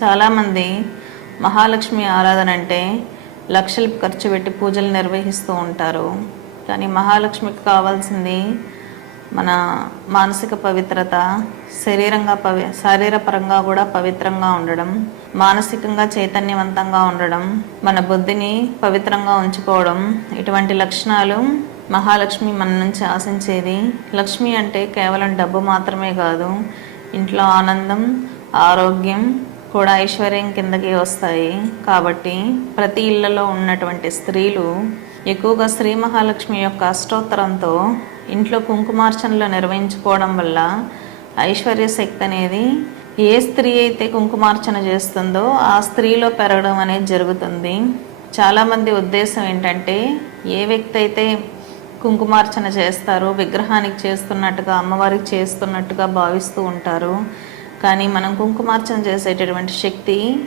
చాలామంది మహాలక్ష్మి ఆరాధన అంటే లక్షలు ఖర్చు పెట్టి పూజలు నిర్వహిస్తూ ఉంటారు. కానీ మహాలక్ష్మికి కావాల్సింది మన మానసిక పవిత్రత, శారీరపరంగా కూడా పవిత్రంగా ఉండడం, మానసికంగా చైతన్యవంతంగా ఉండడం, మన బుద్ధిని పవిత్రంగా ఉంచుకోవడం. ఇటువంటి లక్షణాలు మహాలక్ష్మి మన నుంచి ఆశించేది. లక్ష్మి అంటే కేవలం డబ్బు మాత్రమే కాదు, ఇంట్లో ఆనందం, ఆరోగ్యం కూడా ఐశ్వర్యం కిందకి వస్తాయి. కాబట్టి ప్రతి ఇళ్లలో ఉన్నటువంటి స్త్రీలు ఎక్కువగా శ్రీ మహాలక్ష్మి యొక్క అష్టోత్తరంతో ఇంట్లో కుంకుమార్చనలు నిర్వహించుకోవడం వల్ల ఐశ్వర్య శక్తి అనేది ఏ స్త్రీ అయితే కుంకుమార్చన చేస్తుందో ఆ స్త్రీలో పెరగడం అనేది జరుగుతుంది. చాలామంది ఉద్దేశం ఏంటంటే, ఏ వ్యక్తి అయితే కుంకుమార్చన చేస్తారో విగ్రహానికి చేస్తున్నట్టుగా, అమ్మవారికి చేస్తున్నట్టుగా భావిస్తూ ఉంటారు. కానీ మనం కుంకుమార్చన చేసేటటువంటి శక్తి